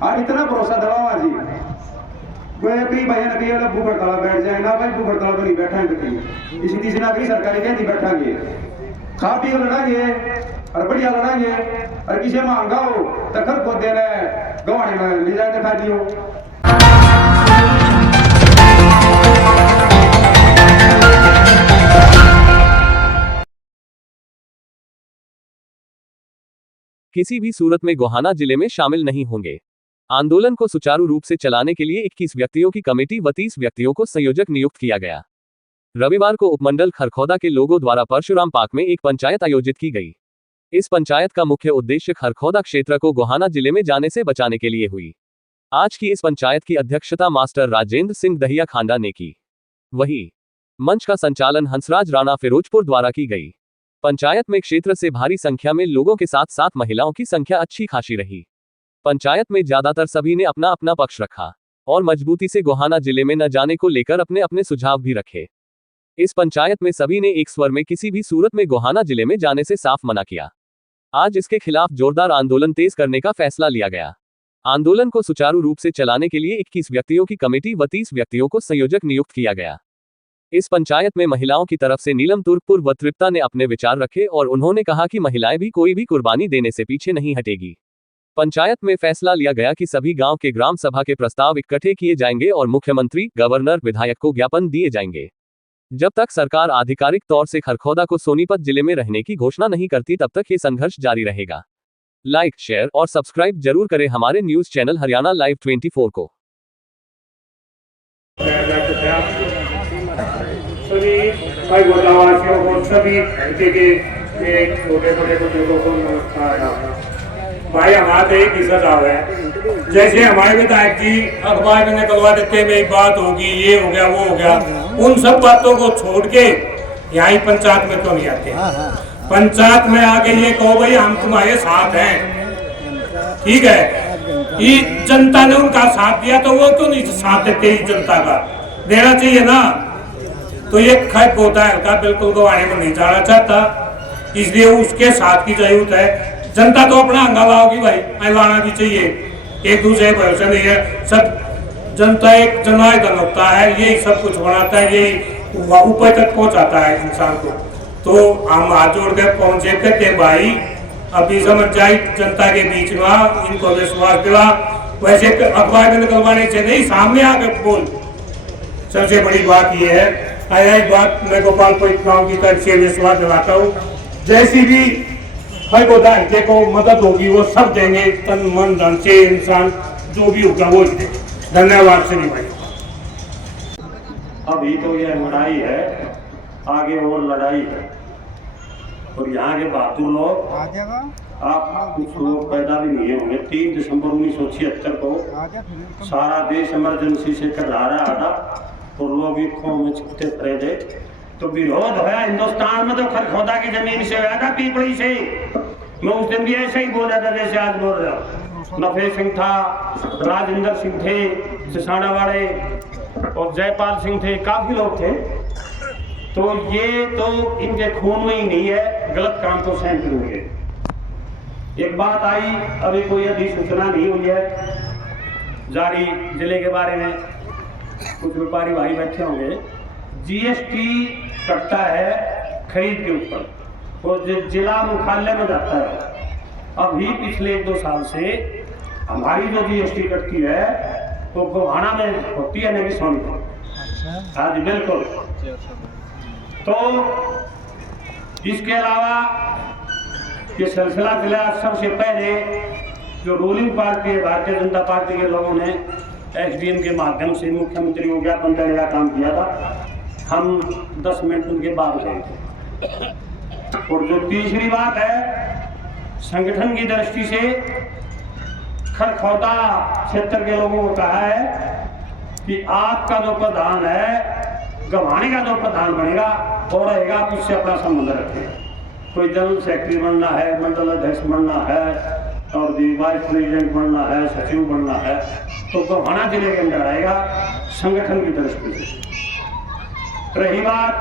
और इतना भरोसा दवा जी कोई भी भाई नबी वाला भूख हड़ताल बैठ जाए ना भाई, भूख हड़ताल पर नहीं बैठेंगे कहीं इसी तीसरी नागरी सरकारी कहती बैठांगे, खा पी कर लड़ांगे और बढ़िया लड़ांगे और किसी महंगा हो तो खर को दे रहे गवाने में ले जाए दिखा दियो। किसी भी सूरत में गोहाना जिले में शामिल नहीं होंगे। आंदोलन को सुचारू रूप से चलाने के लिए 21 व्यक्तियों की कमेटी व 30 व्यक्तियों को संयोजक नियुक्त किया गया। रविवार को उपमंडल खरखौदा के लोगों द्वारा परशुराम पार्क में एक पंचायत आयोजित की गई। इस पंचायत का मुख्य उद्देश्य खरखौदा क्षेत्र को गोहाना जिले में जाने से बचाने के लिए हुई। आज की इस पंचायत की अध्यक्षता मास्टर राजेंद्र सिंह दहिया खांडा ने की। वहीं मंच का संचालन हंसराज राणा फिरोजपुर द्वारा की गई। पंचायत में क्षेत्र से भारी संख्या में लोगों के साथ साथ महिलाओं की संख्या अच्छी खासी रही। पंचायत में ज्यादातर सभी ने अपना अपना पक्ष रखा और मजबूती से गोहाना जिले में न जाने को लेकर अपने अपने सुझाव भी रखे। इस पंचायत में सभी ने एक स्वर में किसी भी सूरत में गोहाना जिले में जाने से साफ मना किया। आज इसके खिलाफ जोरदार आंदोलन तेज करने का फैसला लिया गया। आंदोलन को सुचारू रूप से चलाने के लिए 21 व्यक्तियों की कमेटी व 30 व्यक्तियों को संयोजक नियुक्त किया गया। इस पंचायत में महिलाओं की तरफ से नीलम तुर्कपुर व तृप्ता ने अपने विचार रखे और उन्होंने कहा कि महिलाएं भी कोई भी कुर्बानी देने से पीछे नहीं हटेगी। पंचायत में फैसला लिया गया कि सभी गांव के ग्राम सभा के प्रस्ताव इकट्ठे किए जाएंगे और मुख्यमंत्री, गवर्नर, विधायक को ज्ञापन दिए जाएंगे। जब तक सरकार आधिकारिक तौर से खरखौदा को सोनीपत जिले में रहने की घोषणा नहीं करती तब तक ये संघर्ष जारी रहेगा। लाइक, शेयर और सब्सक्राइब जरूर करें हमारे न्यूज चैनल हरियाणा लाइव 24 को। सभी भाई गोदावासियों को, सभी छोटे बड़े बुजुर्गों को नमस्कार। भाई हमारा एक ही सजाव है, जैसे हमारे विधायक जी अखबार में निकलवा देते हैं एक बात होगी, ये हो गया वो हो गया, उन सब बातों को छोड़ के यहाँ पंचायत में तो नहीं आते। पंचायत में आके ये कहो भाई हम तुम्हारे साथ हैं, ठीक है। ये जनता ने उनका साथ दिया तो वो क्यों नहीं साथ देते? जनता का देना चाहिए ना। तो ये खैर होता है का बिल्कुल गवाने में नहीं जाना चाहता, इसलिए उसके साथ की जरूरत है। जनता तो अपना हंगामा होगी भाई, लाना भी चाहिए, एक दूसरे भरोसे नहीं है। सब जनता एक जनार्दन होता है, यही सब कुछ बनाता है, यही ऊपर तक पहुंचाता है इंसान को। तो हम हाथ जोड़ कर पहुंचे कहते भाई अभी समझ जाए जनता के बीच में, इनको विश्वास दिला। वैसे अखबार में निकलवाने से नहीं, सामने आकर बोल। सबसे बड़ी बात यह है, एक बात मैं गोपालपुर गाँव की तरफ से विश्वास दिलाता हूँ, जैसी भी भाई विधायक को मदद होगी वो सब देंगे, तन मन धन से, इंसान जो भी होगा वो देंगे। धन्यवाद श्री भाई। अभी तो यह लड़ाई है, आगे और लड़ाई है। और यहाँ के बहादुर लोग, आप कुछ लोग पैदा भी नहीं होंगे। 3 दिसंबर 1976 को सारा देश इमरजेंसी से कर रहा था और लोग खो में छिपते खड़े थे। तो विरोध होया हिंदुस्तान में, तो खरखौदा की जमीन से होया था, पीपड़ी से। मैं उस दिन भी ऐसे ही बोला था जैसे आज बोल रहा हूँ। नफे सिंह था, राजेंद्र सिंह थे, सिसाना वाले और जयपाल सिंह थे, काफी लोग थे। तो ये तो इनके खून में ही नहीं है, गलत काम तो सैंकड़ों हुए। एक बात आई, अभी कोई अधिसूचना नहीं हुई है जारी जिले के बारे में। कुछ व्यापारी भाई बैठे होंगे, जीएसटी कटता है खरीद के ऊपर और जिला मुख्यालय में जाता है। अभी पिछले 1-2 साल से हमारी जो जीएसटी कटती है तो गोहाना में होती है, नहीं सोनीपत। हाँ जी बिल्कुल। तो इसके अलावा ये सिलसिला चला। सबसे पहले जो रूलिंग पार्टी है, भारतीय जनता पार्टी के लोगों ने एसडीएम के माध्यम से मुख्यमंत्री को ज्ञापन देने का काम किया था। हम 10 मिनट उनके बाद गए थे। और जो तीसरी बात है, संगठन की दृष्टि से खरखौदा क्षेत्र के लोगों को कहा है कि आपका जो प्रधान है, गवाने का जो प्रधान बनेगा वो रहेगा, आप उससे अपना संबंध रखें। कोई जनरल सेक्रेटरी बनना है, मंडल अध्यक्ष बनना है और वाइस प्रेसिडेंट बनना है, सचिव बनना है, तो गोहाना जिले के अंदर आएगा संगठन की दृष्टि से। रही बात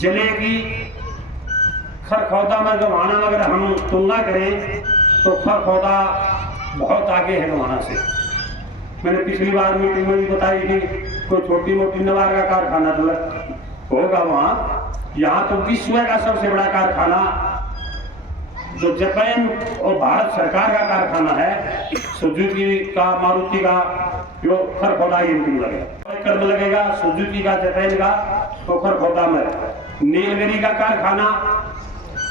जिले की, खरखौदा में गोहाना अगर हम तुलना करें तो खरखौदा बहुत आगे है वहाँ से। मैंने पिछली बार मीटिंग में भी बताई कि कोई छोटी मोटी नवार का कारखाना तो होगा वहाँ। यहाँ तो विश्व का सबसे बड़ा कारखाना जो जापान और भारत सरकार का कारखाना है, सुजुकी का, मारुति का, जो खरखोदा लगेगा में लगेगा, सुजुकी का, जापान का, तो खरखोदा में नीलगिरी का कारखाना।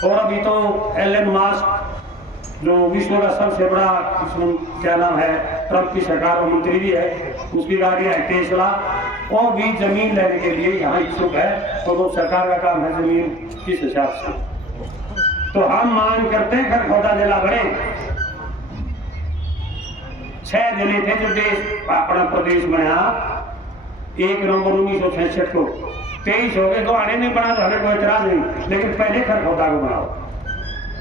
और अभी तो एलन मस्क जो विश्व का सबसे बड़ा, क्या नाम है, ट्रंप की सरकार में मंत्री भी है, उसकी गाड़ी है टेस्ला, वो भी जमीन लेने के लिए यहाँ इच्छुक है। तो वो सरकार का काम है जमीन किस हिसाब से। तो हम मांग करते हैं खरखोदा जिला बने। 6 जिले थे जो देश अपना प्रदेश बना 1 नवंबर 1966 को, 23 हो गए। तो आने नहीं बना तो हमें कोई इतराज नहीं, लेकिन पहले खरखोदा को बनाओ।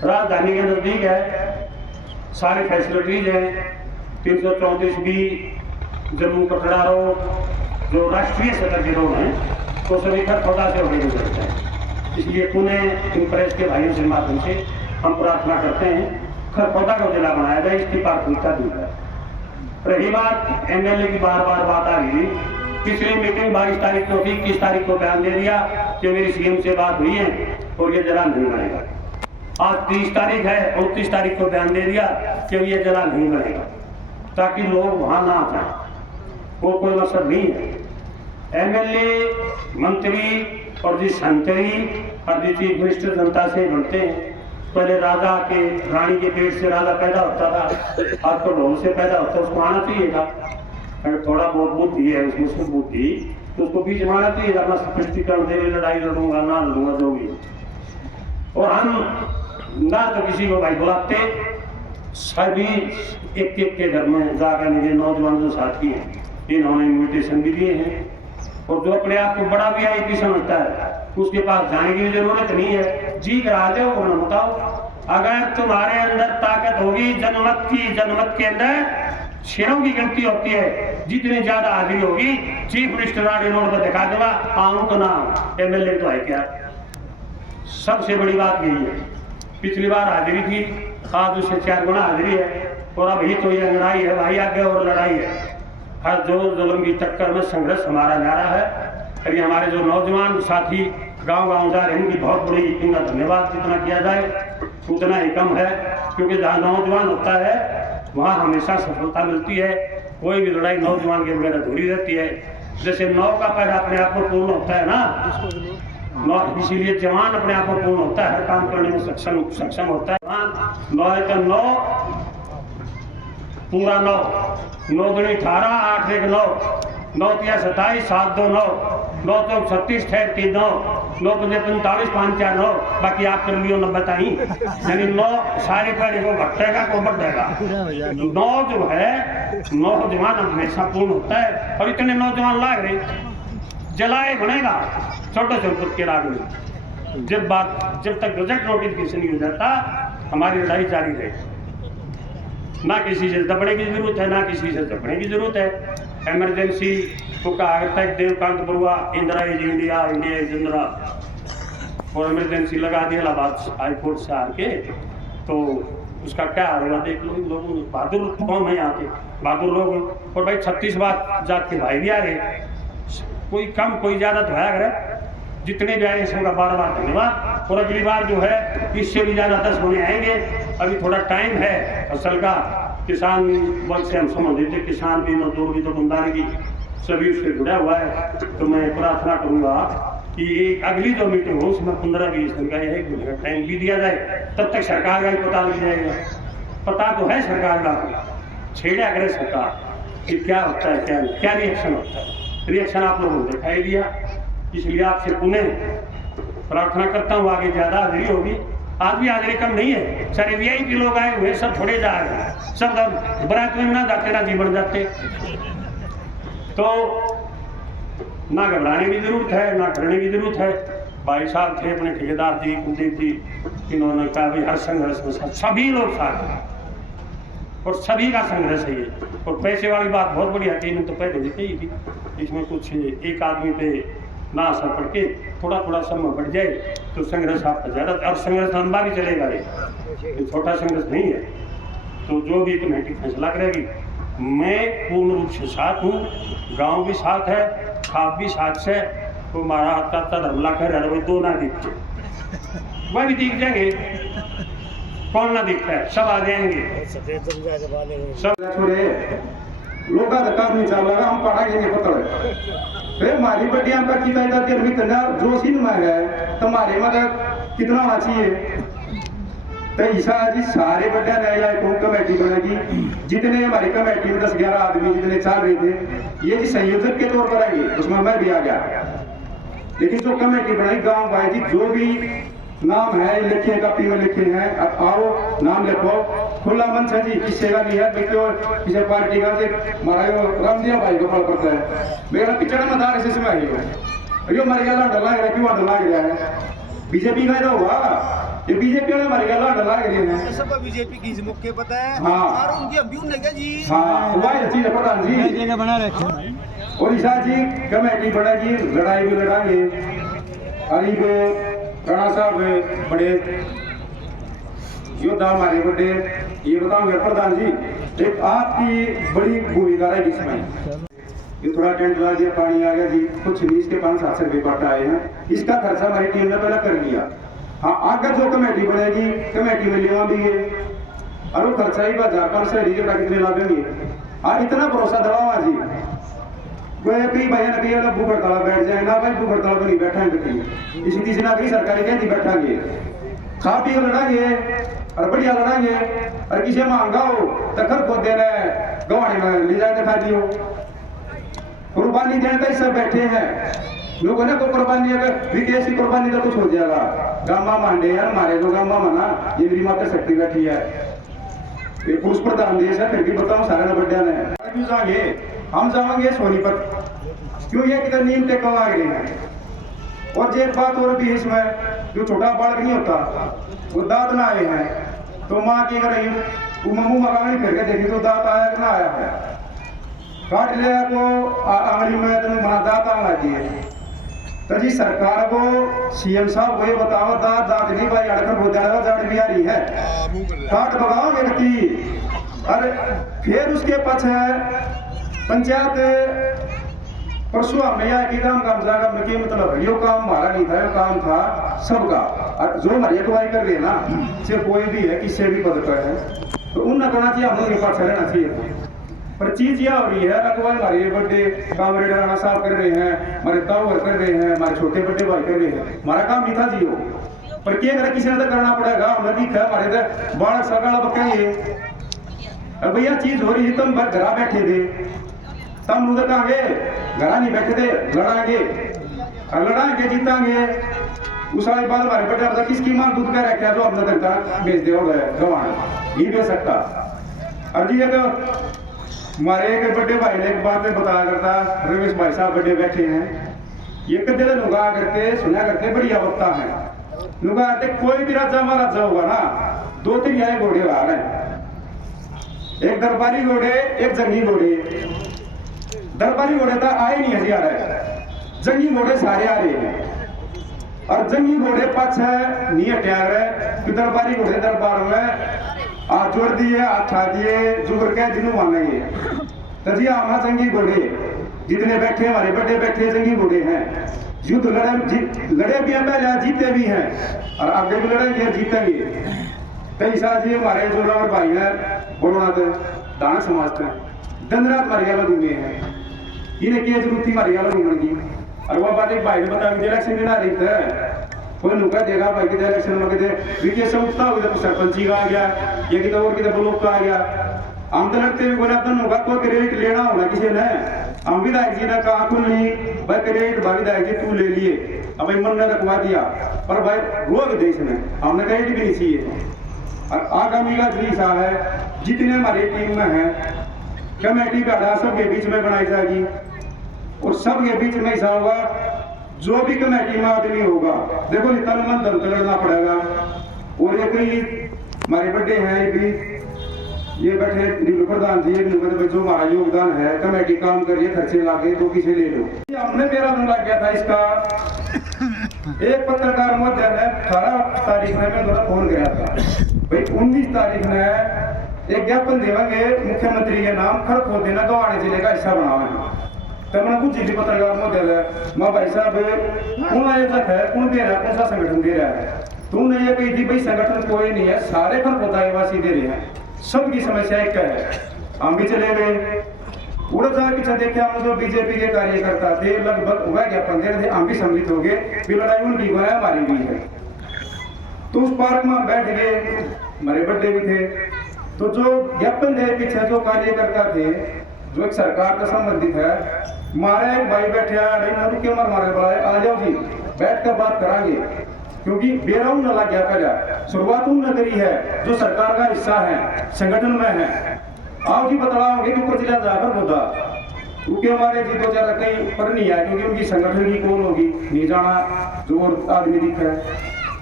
राजधानी के नजदीक है, सारी फैसिलिटीज हैं, 334 बी जम्मू कटरा रोड जो राष्ट्रीय सड़क के रोड हैं, तो सभी खरखोदा से होने गुजरते हैं। इसलिए पुणे इंप्रेस के भाइयों से माध्यम से हम प्रार्थना करते हैं खरखोदा को जिला बनाया जाए, इसकी प्राथमिकता दी जाए। रही बात एमएलए की, बार बार बात आ रही, पिछली मीटिंग 22 तारीख को थी, 21 तारीख को बयान दे दिया कि मेरी सीएम से बात हुई है और ये जिला नहीं बनेगा। आज 30 तारीख है, 29 तारीख को बयान दे दिया कि ये जिला नहीं बनेगा, ताकि लोग वहां ना जाए। वो कोई मकसद नहीं है। एमएलए, मंत्री और जिस संतरी और जिस चीफ मिनिस्टर जनता से बनते हैं। पहले राजा के, रानी के पेट से राजा पैदा होता था, आज तो ढोल से पैदा होता है, उसको आना चाहिए था। अगर थोड़ा बहुत बुद्धि है उसमें, उसको बुद्धि तो उसको बीच में आना चाहिए। अपना स्पष्टीकरण दे, लड़ाई लड़ूंगा ना लड़ूंगा जो भी। और हम ना तो किसी को भाई बुलाते, सभी एक एक के घर में जाकर निजे नौजवान जो साथी हैं इन्होंने इन्विटेशन भी दिए हैं। और जो अपने आप को बड़ा VIP समझता है उसके पास जाने की जरूरत नहीं है। जी करा दो और बताओ, अगर तुम्हारे अंदर ताकत होगी जनमत की, जनमत के अंदर शेरों की गिनती होती है, जितनी ज्यादा हाजिरी होगी चीफ मिनिस्टर आगे रोड पर दिखा देगा, आऊं तो ना MLA तो है क्या। सबसे बड़ी बात यही है, पिछली बार हाजिरी थी, आज उससे 4 गुना हाजिरी है। और अब ही तो ये लड़ाई है भाई, आगे और लड़ाई है। हर जोर जुल्म की टक्कर में संघर्ष हमारा नारा है। और ये हमारे जो नौजवान साथी गांव-गांव जा रहे हैं, इनकी बहुत बड़ी इनका धन्यवाद। जितना किया जाए उतना ही कम है, क्योंकि जहाँ नौजवान होता है वहाँ हमेशा सफलता मिलती है। कोई भी लड़ाई नौजवान के बगैर अधूरी रहती है। जैसे 9 का पैर अपने आप को पूर्ण होता है ना, इसीलिए जवान अपने आप में पूर्ण होता है, हर काम करने में सक्षम होता है। 9 का 9 पूरा 9, 9 दूनी 18, 8 एक 9, 9 तिया 27, 7 2 9, 9 तो 36, 6 3 9, 9 तुझे 45, 5 4 9, बाकी आप कर लियो 9 बताई। यानी 9 सारे पैर को घटेगा को बढ़ेगा। 9 जो है नौजवान हमेशा पूर्ण होता है। और इतने नौजवान लाग रहे जलाए बनेगा छोटे छोटे के राग में। जब तक गजट नोटिफिकेशन नहीं हो जाता हमारी लड़ाई जारी रहेगी। ना किसी से दबने की जरूरत है, ना किसी से दबने की जरूरत है। इमरजेंसी को कहा गया था Devkant Barua, Indira is India, India is Indira, और इमरजेंसी लगा दी इलाहाबाद हाईकोर्ट से आके। तो उसका क्या होगा देख लो। इन लोगों ने बहादुर कौन है यहाँ के, बहादुर लोग। और भाई 36 जात के भाई भी आ रहे, कोई कम कोई ज्यादा तो है। अगर जितने भी आए सबका बार धन्यवाद। और अगली बार जो है इससे भी ज्यादा 10 होने आएंगे। अभी थोड़ा टाइम है फसल का, किसान वर्ग से हम समझ लेते, किसान भी, मजदूर भी, दुकानदार की सभी उससे जुड़ा हुआ है। तो मैं प्रार्थना करूंगा कि एक अगली जो मीटिंग हो उसमें 15-20 दिन का 1 दिन का टाइम भी दिया जाए। तब तक सरकार का ही पता लग जाएगा। पता तो है सरकार का, छेड़ा करे सरकार कि क्या होता है, क्या रिएक्शन होता है। रिएक्शन आप लोगों ने दिखाई दिया, इसलिए आपसे पुनः प्रार्थना करता हूँ आगे ज्यादा हाजिरी होगी। आज भी हाजिरी कम नहीं है। सारे VIP लोग आए हुए, सब थोड़े जा रहे हैं, सब बरात में ना जाते ना जीवन जाते। तो ना घबराने की जरूरत है, ना करने की जरूरत है। भाई साहब थे अपने ठेकेदार जी, कुलदीप जी, इन्होंने कहा भाई हर संघर्ष में सभी लोग साथ हैं और सभी का संघर्ष है ये। और पैसे वाली बात बहुत बढ़िया थी, इन्होंने तो पहले देखी ही थी। इसमें कुछ एक आदमी पे ना असर पड़ के थोड़ा थोड़ा समय बढ़ जाए तो संघर्ष आपका ज़्यादा, और संघर्ष लंबा भी चलेगा। ये छोटा संघर्ष नहीं है। तो जो भी कमेटी फैसला करेगी मैं पूर्ण रूप से साथ हूँ, गांव भी साथ है, खाप भी साथ से। तो हमारा ताता धर्मला कह रहा है भाई दो ना दिखते, वह भी दिख जाएंगे, कौन ना दिखता है, सब आ जाएंगे सब। छोड़े लोग का धक्का नहीं चल रहा, हम पढ़ा के पता है फिर हमारी बड़ी हम का कितना इधर देर भी करना जो सीन में है तुम्हारे मतलब कितना होना चाहिए। तो ईसा जी सारे बड़े नए जाए कौन कमेटी बनेगी, जितने हमारी कमेटी में 10-11 आदमी जितने चल रहे थे ये जी संयोजक के तौर पर आएंगे, उसमें मैं भी आ गया। लेकिन जो कमेटी बनाई गांव भाई जी जो भी नाम है लिखे कॉपी में लिखे हैं, अब आओ नाम लिखो, खुला मंच है जी, किसी का नहीं है किसी पार्टी का हमारा रामदिया भाई को फल पड़ता है मेरा पिछड़ा मदार ऐसे में आई यो हमारे गला डर लग रहा है, क्यों डर लग रहा है बीजेपी का इधर हुआ, ये बीजेपी वाले हमारे गला डर लग रहे हैं सब बीजेपी की मौके पता है। हाँ और उनकी अभी उन्हें जी हाँ वही अच्छी है प्रधान जी जगह बना रखे और ईसा जी कमेटी बढ़ेगी, लड़ाई भी लड़ाएंगे। अली को राणा साहब बड़े योद्धा हमारे बड़े, ये बताऊंगे प्रधान जी एक आपकी बड़ी भूमिका है इसमें। ये थोड़ा टेंट ला दिया, पानी आ गया जी, कुछ नहीं, इसके 5-7 रुपये बट आए हैं, इसका खर्चा हमारी टीम ने पहले कर लिया। हाँ आगे जो कमेटी बनेगी कमेटी में लेवा भी है और वो खर्चा ही 1000-500 कितने लागेंगे। हाँ इतना भरोसा दबावा जी कोई भी भैया नबी वाला भूख हड़ताल बैठ जाए ना भाई, भूख हड़ताल पर नहीं बैठेंगे, इसी तीसरी नागरिक सरकारी कहती बैठेंगे, खा पी कर लड़ाएंगे और बढ़िया लड़ाएंगे और किसी महंगा हो तखर को दे रहे गवाने में ले जाकर खा दियो, कुर्बानी देने तक सब बैठे हैं लोगों ने को कुर्बानी अगर विदेश की कुर्बानी तो कुछ हो जाएगा। गामा मांडे यार मारे जो गामा माना ये मेरी माता शक्ति बैठी है, ये पुरुष प्रधान देश है, फिर भी बताऊं सारे बड्डा ने जाएंगे हम जाएंगे सोनीपत, क्यों ये किधर नीम टेका आ गए हैं। और जो एक बात और भी इसमें जो छोटा बालक नहीं होता वो दांत ना आए हैं तो माँ की अगर वो मम्मू मकानी फिर के देखी तो दांत आया कि ना आया है, काट लिया को आंगली में तो मना दांत आने लगी है। तो जी सरकार को सीएम साहब को ये बताओ दांत नहीं भाई अड़कर हो जाएगा, जड़ भी आ रही है काट भगाओ व्यक्ति। और फिर उसके पाछे पंचायत परसों हमने यह की काम जागा में मतलब यो काम हमारा नहीं था, यो काम था सबका। और जो हमारी अगुवाई कर रहे हैं ना से कोई भी है किससे भी पद पर है तो उन करना चाहिए, हम लोग पास रहना चाहिए। पर चीज यह हो रही है अगुवाई हमारे बड़े कामरेड राणा साहब कर रहे हैं, हमारे ताऊ कर रहे हैं, हमारे छोटे बड़े भाई कर रहे हैं, हमारा काम नहीं था जियो पर क्या करे किसी ने तो करना पड़ेगा। हमने दिखा हमारे तो बाढ़ सगाड़ बकाइए अब भैया चीज हो रही है, तुम घर बैठे थे तब मुझे कहेंगे घर नहीं बैठे थे लड़ाएंगे और लड़ाएंगे जीतांगे। उस वाले बाद हमारे बेटा किसकी मां दूध का रखा जो हमने तक था बेच दे गवान नहीं बेच सकता। और जी एक हमारे एक बड़े भाई ने एक बात में बताया करता, रमेश भाई साहब बड़े बैठे हैं, ये कदे नुगा करके सुना करके बढ़िया वक्ता है नुगा करते कोई भी राजा महाराजा होगा ना 2-3 आए घोड़े आ रहे हैं, एक दरबारी घोड़े एक जंगी घोड़े। दरबारी घोड़े तो आए नहीं हजी आ रहे, जंगी घोड़े सारे आ रहे हैं और जंगी घोड़े पाछे नहीं हटिया रहे कि दरबारी घोड़े दरबार में हाथ जोड़ दिए हाथ छा दिए जुगर के जिन्हों मानेंगे। तो जी हमारा जंगी घोड़े जितने बैठे हमारे बड़े बैठे जंगी घोड़े हैं, युद्ध लड़े भी हैं पहले जीते भी हैं और आगे भी लड़ेंगे जीतेंगे। कई साल जी हमारे जो और भाई हैं बोलना थे दानक समाज थे दिन रात हमारी गल घूमे हैं, इन्हें क्या जरूरत थी हमारी गल घूमने की। और वह बात एक भाई ने बता इलेक्शन देना रही थे कोई नुका देगा भाई कितने इलेक्शन में कितने विदेश से उठता हो तो सरपंची का आ गया ये कितने और कितने ब्लॉक का आ गया। हम तो लगते हुए अपना नुका कोई क्रेडिट लेना होना किसी ने, हम विधायक जी ने कहा कुल नहीं भाई क्रेडिट भाई विधायक जी तू ले लिए अब भाई मन ने रखवा दिया पर भाई रोक देश में हमने क्रेडिट भी नहीं चाहिए। और आगामी का जलीसा है जितने हमारी टीम में है कमेटी का आधार सबके बीच में बनाई जाएगी और सबके बीच में ऐसा होगा जो भी कमेटी में आदमी होगा देखो तन मन धन तो लड़ना पड़ेगा। और एक ही हमारे बड़े हैं भी ये बैठे प्रधान जी जो हमारा योगदान है कमेटी काम करिए खर्चे लागे तो किसे ले लो। हमने मेरा दिन लग गया था इसका एक पत्रकार मध्य ने 18 तारीख में मैं थोड़ा फोन किया था भाई 19 तारीख में एक ज्ञापन देवेंगे मुख्यमंत्री के नाम खड़ खोद देना गवाने जिले का हिस्सा बनावे तो मैंने कुछ जिले पत्रकार में दे रहा मैं भाई साहब कौन आयोजक है, कौन दे रहा है, कौन सा संगठन दे रहा है। तुमने ये कही थी भाई संगठन कोई नहीं है, सारे खड़ खोदावासी दे रहे हैं, सबकी समस्या एक है। हम भी चले गए उड़ जाए पीछे देखे हम जो बीजेपी के कार्यकर्ता थे लगभग हुआ ज्ञापन दे रहे थे, हम भी सम्मिलित हो गए भी लड़ाई उनकी है हमारी भी है। तो उस पार्क में बैठ गए, हमारे बड़े भी थे। तो जो ज्ञापन दे पीछे जो कार्यकर्ता थे जो एक सरकार का संबंधित है, मारे एक भाई बैठे आए क्यों मारे बुलाए आ जाओ जी बैठ कर बात करांगे, क्योंकि बेराउन न लग गया पहले शुरुआत उन्होंने करी है जो सरकार का हिस्सा है संगठन में है। आओ जी बतलाओगे कि ऊपर जिला जाकर होता क्योंकि हमारे जी 2 4 कहीं पर नहीं है, क्योंकि उनकी संगठन की कौन होगी नहीं जाना जो आदमी दिख है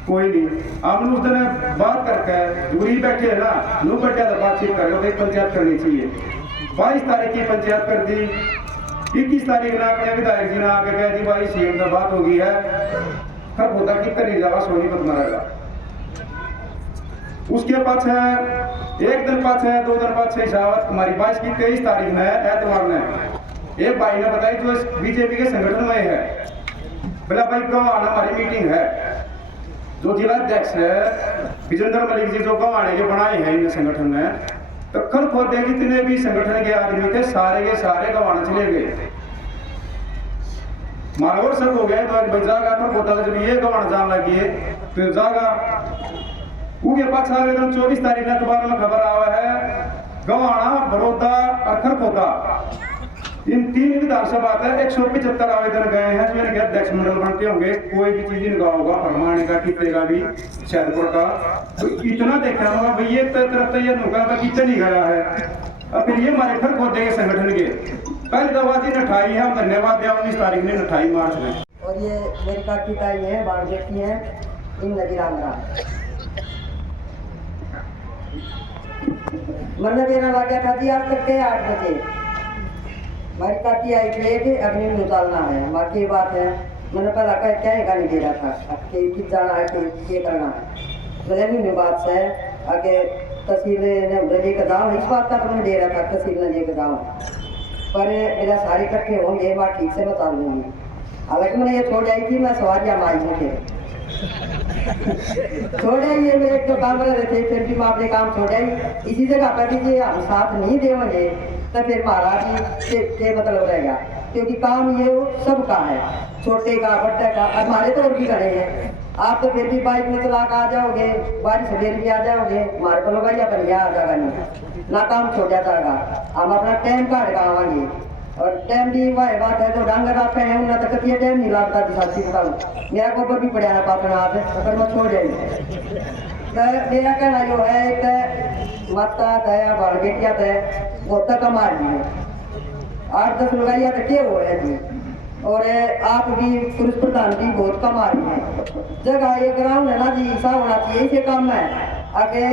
कोई नहीं। हमने उस दिन बात करके दूरी बैठे है ना नो बैठा तो बातचीत कर रहे पंचायत करनी चाहिए। 22 तारीख की पंचायत कर दी, 21 तारीख ना अपने विधायक जी ने आके कह दी भाई सीएम का बात हो गई है, खब होता कि नहीं जावा सोनीपत मरेगा। उसके पास है एक दिन पास है 2 दिन पास है शावत हमारी 22 की 23 तारीख में एतवार ने एक भाई ने बताई जो बीजेपी के संगठन में है, बोला भाई गवाना हमारी मीटिंग है। जो जिला अध्यक्ष है विजेंद्र मलिक जी जो गवाने के बनाए हैं इन संगठन में, तो खल खोदे जितने भी संगठन के आदमी थे सारे के सारे गवाने चले गए। मारा और सब हो गया तो आज जागा खल खोदा जब ये गवाना जान लगी है तो जागा उनके पास आवेदन 24 तारीख अखबार में खबर आवा है गवाना बड़ौदा और खरखोदा इन 3 विधानसभा का 175 आवेदन गए हैं। जो इनके अध्यक्ष मंडल बनते होंगे कोई भी चीज इनका होगा परमाणु का कितने भी शहरपुर का तो इतना देखा होगा भाई ये तरफ तो ये नुका कितने नहीं गया है। अब फिर ये हमारे खरखोदे के संगठन के पहले दवाजी नठाई है, हम धन्यवाद दिया 19 तारीख ने 28 मार्च में। और ये मेरी काकी ताई है बाढ़ बेटी है इन नगीरामरा मतलब मेरा वाक्य था जी आज तक के 8 बजे हमारी काकी आई थी कि अग्नि में उतारना है बाकी ये बात है। मैंने पहला क्या नहीं दे रहा था अब कि जाना है कि करना है बदलनी में बात है आगे तहसील ने लेकर जाओ इस बात का तो मैंने दे रहा था तहसील ने लेकर जाओ पर मेरा सारे इकट्ठे होंगे बात ठीक से बता दूंगी। हालांकि मैंने ये छोड़ आई थी मैं सवारियाँ माई मुझे छोड़े ये मेरे तो काम रहे थे फिर भी मैं अपने काम छोड़े इसी जगह पर भी हम साथ नहीं देंगे तो फिर महाराज के मतलब रहेगा क्योंकि काम ये सबका है छोटे का बड़े का हमारे तो और भी करे हैं। आप तो फिर भी बाइक में चला कर आ जाओगे बारिश से भी आ जाओगे हमारे को लोग अपन यहाँ आ जाएगा नहीं ना काम छोड़ जाएगा हम अपना टाइम काट कर आवाएंगे और टाइम भी वह बात है जो डांगर आते हैं उन्हें तक ये टाइम नहीं लगता साथी बताऊँ मेरा गोबर भी पड़ा है पातना हाथ अगर मैं छोड़ जाएंगे तो मेरा कहना जो है एक माता दया बाल बेटिया है वो तक कमा रही है 8-10 लगाइया तो क्या हो रहा है जी और आप भी पुरुष प्रधान भी बहुत कमा रही है जगह ये ग्राउंड है ना जी ऐसा होना चाहिए इसे काम है आगे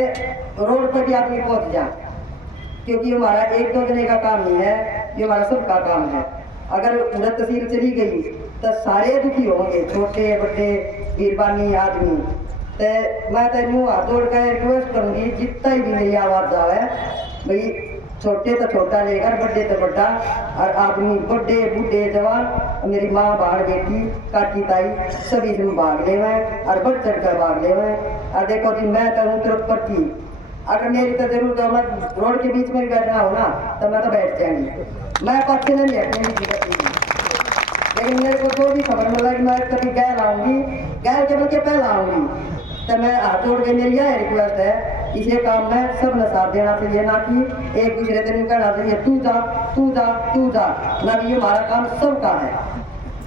रोड पर भी आदमी पहुँच जाए क्योंकि हमारा 1-2 जने का काम नहीं है ये हमारा सबका काम है। अगर उधर तहसील चली गई तो सारे दुखी होंगे छोटे बड़े वीरबानी आदमी तो मैं तेन हाथ जोड़ कर रिक्वेस्ट करूँगी जितना ही मेरी आवाज़ जाए भाई छोटे तो छोटा लेकर बड़े तो बड़ा और आदमी बड़े बूढ़े जवान मेरी माँ बाहर बेटी काकी ताई सभी से भाग ले और बढ़ चढ़ कर भाग ले और देखो जी मैं तो हूँ तुरंत पट्टी अगर मेरी तो जरूर तो मैं रोड के बीच में भी बैठना हो ना तो मैं तो बैठ जाएंगी मैं पक्के नहीं बैठने की लेकिन मेरे को जो भी खबर मिला कि मैं कभी गैर आऊँगी गैर के बल्कि पहले आऊँगी तो मैं हाथ जोड़ के मेरी यह रिक्वेस्ट है इसे काम में सब ने साथ देना चाहिए ना कि एक दूसरे दिन कहना चाहिए तू जा तू जा तू जा ना कि ये हमारा काम सबका है।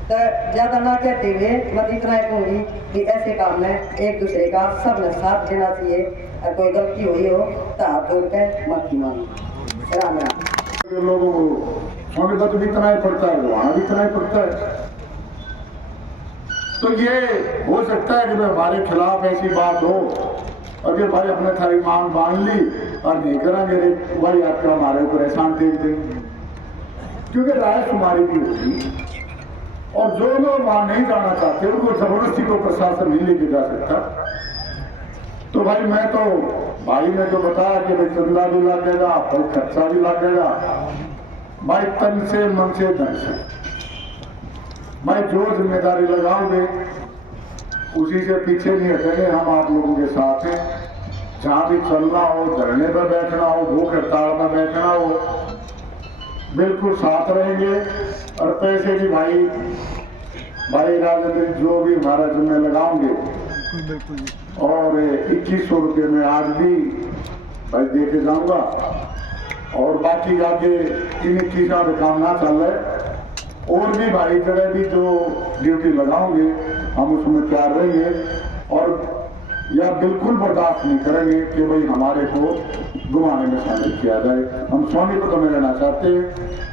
तो ज़्यादा ना कहते हुए मैं इतना कहूँगी कि ऐसे काम में एक दूसरे का सब ने साथ देना चाहिए और कोई गलती हुई हो तो हाथ जोड़ कर माफी मांगी। राम राम। लोगों को स्वामी तो भी इतना ही पड़ता है वहाँ भी इतना ही पड़ता है तो ये हो सकता है कि हमारे खिलाफ ऐसी बात हो और ये भाई अपने थारी मांग मान ली और नहीं करेंगे वही आपका हमारे ऊपर एहसान देख देंगे क्योंकि राय तुम्हारी भी होगी और जो लोग वहां नहीं जाना चाहते उनको जबरदस्ती को प्रशासन नहीं लेके जा सकता। तो भाई मैं तो भाई ने तो बताया कि भाई चंदा भी लगेगा, भाई खर्चा भी लगेगा, भाई तन से मन से धन से, भाई जो जिम्मेदारी लगाओगे उसी से पीछे नहीं हटेंगे। हम आप लोगों के साथ हैं, जहाँ भी चलना हो, धरने पर बैठना हो, भूख हड़ताल में बैठना हो, बिल्कुल साथ रहेंगे। और पैसे की भाई राजेंद्र जो भी हमारा जिम्मे लगाओगे, और 2100 रुपये में आज भी भाई दे के जाऊंगा, और बाकी आगे इन 21 का काम ना चल रहा, और भी भाई जगह भी जो ड्यूटी लगाओगे हम उसमें तैयार रहेंगे। और यह बिल्कुल बर्दाश्त नहीं करेंगे कि भाई हमारे को घुमाने में शामिल किया जाए। हम सोनीपत में रहना चाहते हैं।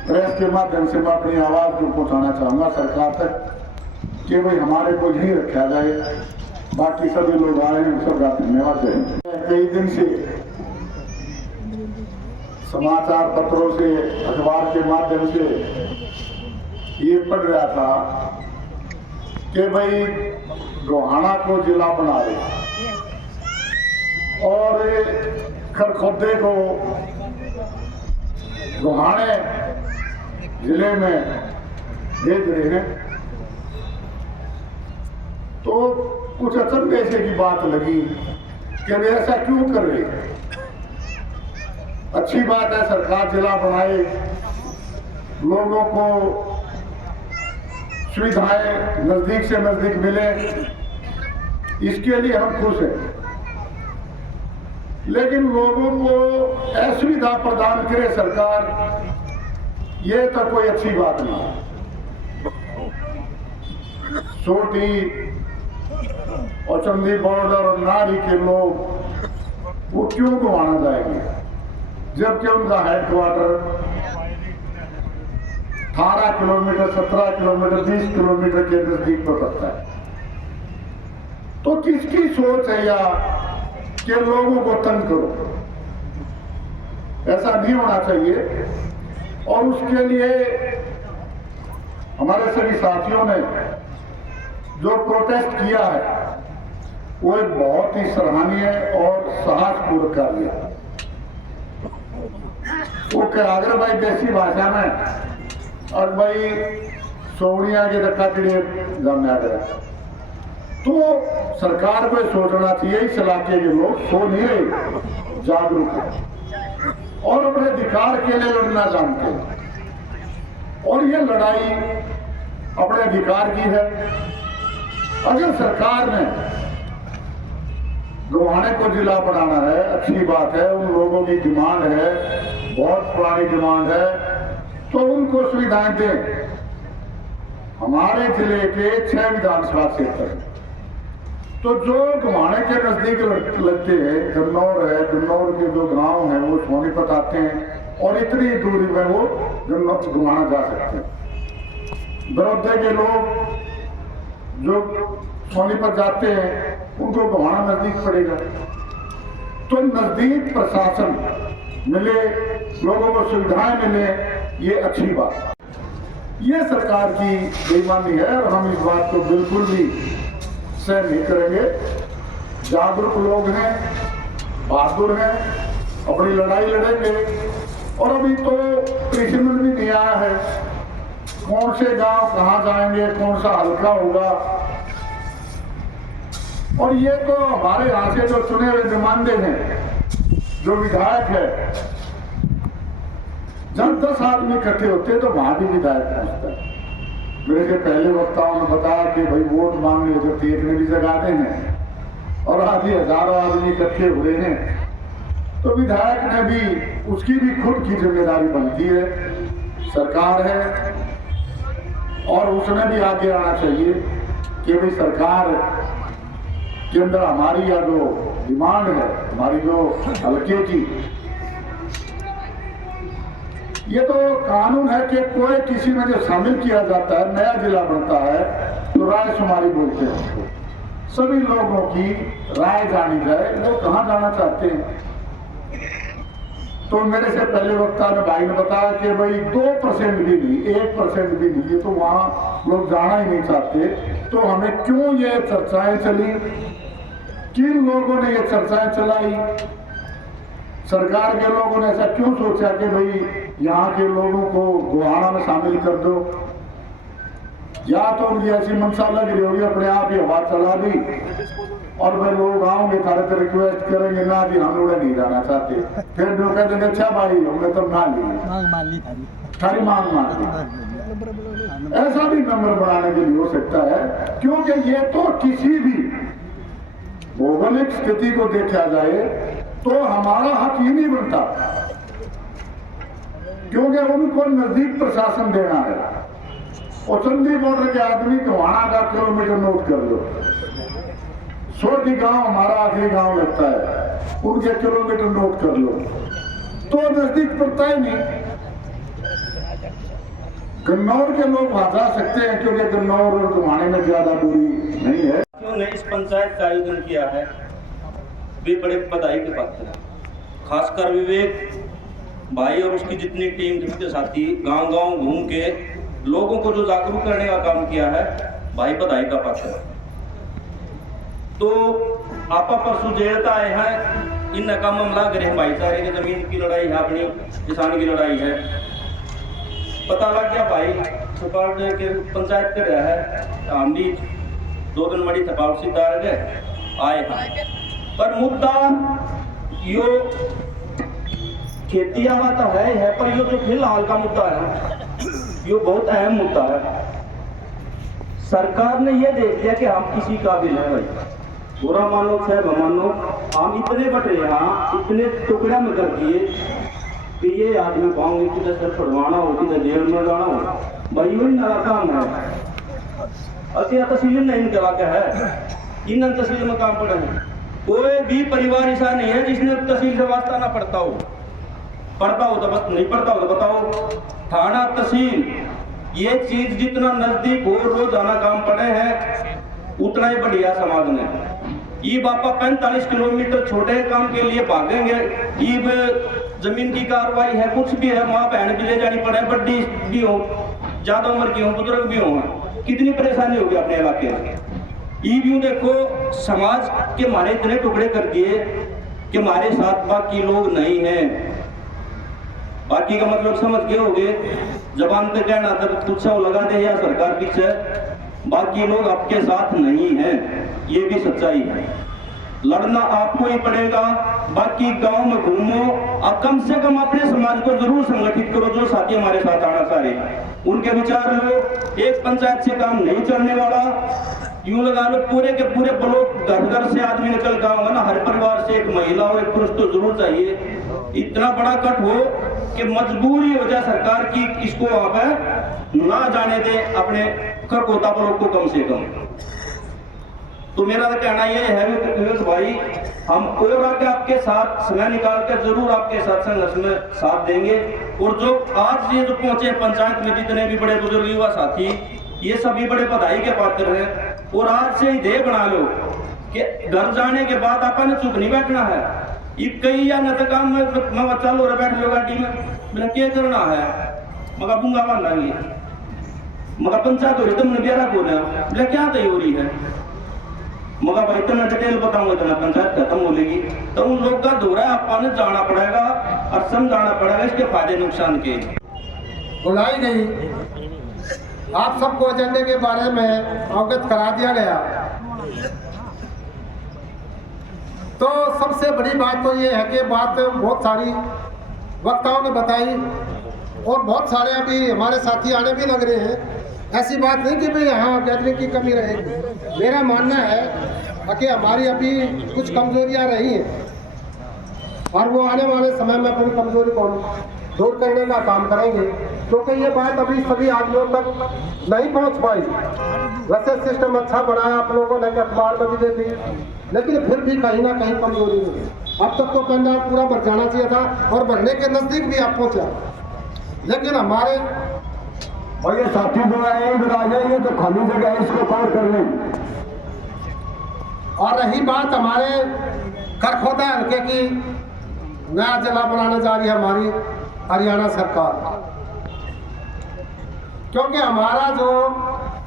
प्रेस के माध्यम से मैं अपनी आवाज़ को पहुँचाना चाहूँगा सरकार तक कि भाई हमारे को यहीं रखा जाए। बाकी सभी लोग आए हैं, सबका धन्यवाद है। कई दिन से समाचार पत्रों से, अखबार के माध्यम से ये पढ़ रहा था कि भाई गोहाना को जिला बना रहे और खरखोदे को गोहाने जिले में भेज रहे हैं। तो कुछ अचंभे से की बात लगी कि वे ऐसा क्यों कर रहे हैं। अच्छी बात है, सरकार जिला बनाए, लोगों को सुविधाएं नजदीक से नजदीक मिले, इसके लिए हम खुश हैं। लेकिन लोगों को असुविधा प्रदान करे सरकार, ये तो कोई अच्छी बात नहीं। छोटी और चंदी बॉर्डर और नारी के लोग वो क्यों घुमाना जाएंगे, जबकि उनका हेडक्वार्टर 18 किलोमीटर, 17 किलोमीटर, 20 किलोमीटर के नजदीक पर पड़ता है। तो किसकी सोच है या कि लोगों को तंग करो, ऐसा नहीं होना चाहिए। और उसके लिए हमारे सभी साथियों ने जो प्रोटेस्ट किया है वो एक बहुत ही सराहनीय और साहसपूर्ण कार्य है। वो अगर भाई देसी भाषा में और भाई सोनिया के रखा के लिए जमना करें, तो सरकार को सोचना चाहिए इस इलाके के लोग सो नहीं रहे, जागरूक है और अपने अधिकार के लिए लड़ना जानते हैं। और ये लड़ाई अपने अधिकार की है। अगर सरकार ने गोहाने को जिला बनाना है, अच्छी बात है, उन लोगों की डिमांड है, बहुत पुरानी डिमांड है, तो उनको सुविधाएं दें। हमारे जिले के 6 विधानसभा क्षेत्र हैं, तो जो गोहाने के नजदीक लगते हैं, गन्नौर है, गन्नौर के जो गांव हैं वो सोनीपत आते हैं और इतनी दूरी में वो गोहाना जा सकते हैं। बड़ौदे के लोग जो सोनीपत जाते हैं उनको गोहाना नजदीक पड़ेगा। तो नजदीक प्रशासन मिले, लोगों को सुविधाएं मिले, ये अच्छी बात। ये सरकार की बेईमानी है और हम इस बात को बिल्कुल भी सहन नहीं करेंगे। जागरूक लोग हैं, बहादुर हैं, अपनी लड़ाई लड़ेंगे। और अभी तो कृषि मंत्री भी नहीं आया है, कौन से गांव कहां जाएंगे, कौन सा हल्का होगा। और ये तो हमारे यहाँ से जो चुने हुए नुमाइंदे हैं, जो विधायक है, जब 10 आदमी इकट्ठे होते तो वहां भी विधायक पहुंचता है। मेरे से पहले वक्ताओं ने बताया कि भाई वोट मांगने जब एक ने भी जगाते हैं और आज ही हजारों आदमी इकट्ठे हुए हैं, तो विधायक ने भी, उसकी भी खुद की जिम्मेदारी बनती है, सरकार है और उसने भी आगे आना चाहिए कि भाई सरकार के अंदर हमारी या जो डिमांड है, हमारी जो हल्के की, ये तो कानून है कि कोई किसी में जो शामिल किया जाता है, नया जिला बनता है, तो राय शुमारी बोलते हैं। सभी लोगों की राय जानी जाए, वो कहाँ जाना चाहते हैं। तो मेरे से पहले वक्ता ने भाई ने बताया कि भाई 2% भी नहीं, 1% भी नहीं, ये तो वहाँ लोग जाना ही नहीं चाहते। तो हमें क्यों ये चर्चाएं चली, किन लोगों ने ये चर्चाएं चलाई, सरकार के लोगों ने ऐसा क्यों सोचा कि भाई यहाँ के लोगों को गोहाना में शामिल कर दो? या तो उनकी ऐसी मंशा लग रही होगी, अपने आप ही हवा चला दी और भाई लोग आओगे थारे से रिक्वेस्ट करेंगे ना जी हम लोग नहीं जाना चाहते, फिर जो कह देंगे अच्छा भाई हमने तब ना ली थारी मांग मान ली। ऐसा भी नंबर बढ़ाने के लिए हो सकता है, क्योंकि ये तो किसी भी भौगोलिक स्थिति को देखा जाए तो हमारा हक ही नहीं बनता, क्योंकि उनको नजदीक प्रशासन देना है। और चंदी बॉर्डर के आदमी को वहां का किलोमीटर नोट कर लो, सोटी गांव हमारा आखिरी गांव लगता है, उनके किलोमीटर नोट कर लो, तो नजदीक पड़ता ही नहीं। गन्नौर के लोग वहां जा सकते हैं क्योंकि गन्नौर और गुमाने में ज्यादा दूरी नहीं है। ने इस पंचायत का आयोजन किया है वे बड़े बधाई के पात्र हैं। खासकर विवेक भाई और उसकी जितनी टीम जिसके साथी गांव-गांव घूम के लोगों को जो जागरूक करने का काम किया है, भाई बधाई का पात्र है। तो आपा परसों जेलता आए हैं, इन का मामला गृह भाईचारे की जमीन की लड़ाई है, अपनी किसान की लड़ाई है। पता लग गया भाई थकावट के पंचायत कर रहा है, हम भी 2 दिन बड़ी थकावट से दार गए आए हैं। पर मुद्दा यो खेती वाला तो है, पर यो जो फिलहाल का मुद्दा है यो बहुत अहम मुद्दा है। सरकार ने ये देख लिया कि हम किसी काबिल हैं भाई, बुरा मानो चाहे मानो, हम इतने बटे यहाँ इतने टुकड़ा में कर दिए कि ये आदमी पाऊंगे कि सर पढ़वाना हो कि जेल में जाना हो, भाई वही नया काम है। अतिया तहसील नहीं इनके इलाका है, इन तहसील में काम पड़े हैं। कोई भी परिवार ऐसा नहीं है जिसने तहसील से वास्ता ना पड़ता हो तो बस नहीं पड़ता हो तो बताओ। थाना तहसील ये चीज जितना नजदीक हो, रोजाना काम पड़े हैं उतना ही बढ़िया समाज में। ये बापा 45 किलोमीटर छोटे काम के लिए भागेंगे, ये जमीन की कार्रवाई है, कुछ भी है, माँ बहन भी ले जानी पड़े, बड्डी भी हो, ज्यादा उम्र की हो, बुजुर्ग भी हो, कितनी परेशानी होगी अपने इलाके में। ये भी देखो समाज के मारे इतने टुकड़े कर दिए कि हमारे साथ बाकी लोग नहीं हैं। बाकी का मतलब समझ गए होगे, जबान पे कहना था कुछ लगा दे या सरकार पीछे, बाकी लोग आपके साथ नहीं हैं, ये भी सच्चाई है। लड़ना आपको ही पड़ेगा। बाकी गांव में घूमो और कम से कम अपने समाज को जरूर संगठित करो। जो साथी हमारे साथ आना चाह रहे उनके विचार लो। एक पंचायत से काम नहीं चलने वाला, यूं लगा लो पूरे के पूरे ब्लॉक घर घर से आदमी निकल का होगा ना, हर परिवार से एक महिला और एक पुरुष तो जरूर चाहिए। इतना बड़ा कट हो कि मजबूरी हो जाए सरकार की, इसको वहां पर ना जाने दे अपने खरकोता ब्लॉक को कम से कम। तो मेरा तो कहना ये है भाई, हम और आगे आपके साथ समय निकाल कर जरूर आपके साथ संघर्ष में साथ देंगे। और जो आज ये जो पहुंचे पंचायत में जितने भी बड़े बुजुर्ग युवा साथी, ये सभी बड़े बधाई के पात्र हैं। और आज से ही ध्येय बना लो कि घर जाने के बाद अपन चुप नहीं बैठना है। कई या न तो काम में चलो रे बैठ लो गाड़ी में, मेरा क्या करना है, मगर बुंगा बन रही है, मगर पंचायत हो रही तुमने बेरा को बोला क्या तैयारी है, मगर भाई इतना डिटेल बताऊंगा इतना पंचायत खत्म हो लेगी। तो उन लोग का दौरा अपन जाना पड़ेगा और समझाना पड़ेगा इसके फायदे नुकसान के। बुलाई नहीं, आप सबको एजेंडे के बारे में अवगत करा दिया गया। तो सबसे बड़ी बात तो ये है कि बात बहुत सारी वक्ताओं ने बताई और बहुत सारे अभी हमारे साथी आने भी लग रहे हैं। ऐसी बात नहीं कि भाई यहाँ गैदरिंग की कमी रहेगी। मेरा मानना है कि हमारी अभी कुछ कमजोरियाँ रही हैं और वो आने वाले समय में अपनी कमजोरी को दूर करने का काम करेंगे, क्योंकि ये बात अभी सभी आदमियों तक नहीं पहुंच पाई। वैसे सिस्टम अच्छा बनाया आप लोगों ने, अखबार में भी दे दी, लेकिन फिर भी कहीं ना कहीं कमजोरी है। अब तक तो पंजाब पूरा भर जाना चाहिए था और भरने के नजदीक भी आप पहुंचा, लेकिन हमारे और ये साथी जो है ये तो खाली जगह है, इसको कवर कर लें। और रही बात हमारे खरखोदा हल्के की, नया जिला बनाने जा रही है हमारी हरियाणा सरकार, क्योंकि हमारा जो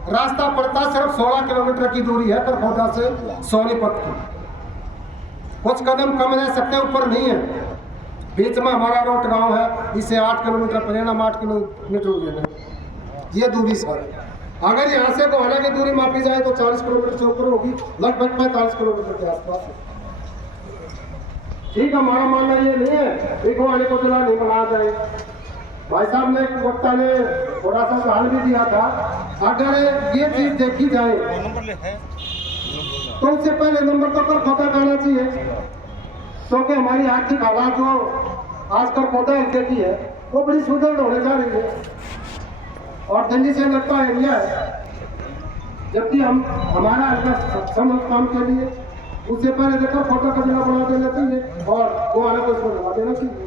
रास्ता पड़ता सिर्फ 16 किलोमीटर की दूरी है खरखोदा से सोनीपत की। कुछ कदम कम रह सकते ऊपर नहीं है, बीच में हमारा रोट गांव है, इससे 8 किलोमीटर परिणाम 8 किलोमीटर हो गया। ये दूरी सर, अगर यहाँ से गोहाना की दूरी मापी जाए तो 40 किलोमीटर से ऊपर होगी, लगभग 45 किलोमीटर के आसपास। ठीक, हमारा मानना ये नहीं है कि गोहाने को जिला नहीं बनाया जाए। भाई साहब ने, वक्ता ने थोड़ा सा सवाल भी दिया था, अगर ये चीज देखी जाए तो उससे पहले नंबर तो पर पता करना चाहिए, क्योंकि हमारी आर्थिक हालात जो आजकल पौधा हल्के की है वो बड़ी सुदृढ़ होने जा रही है और दिल्ली से लगता एरिया है, जबकि हम हमारा सक्षम काम के लिए उससे पहले देखो फोटो का जिला बना देना चाहिए और वो आने को इसको लगा देना चाहिए।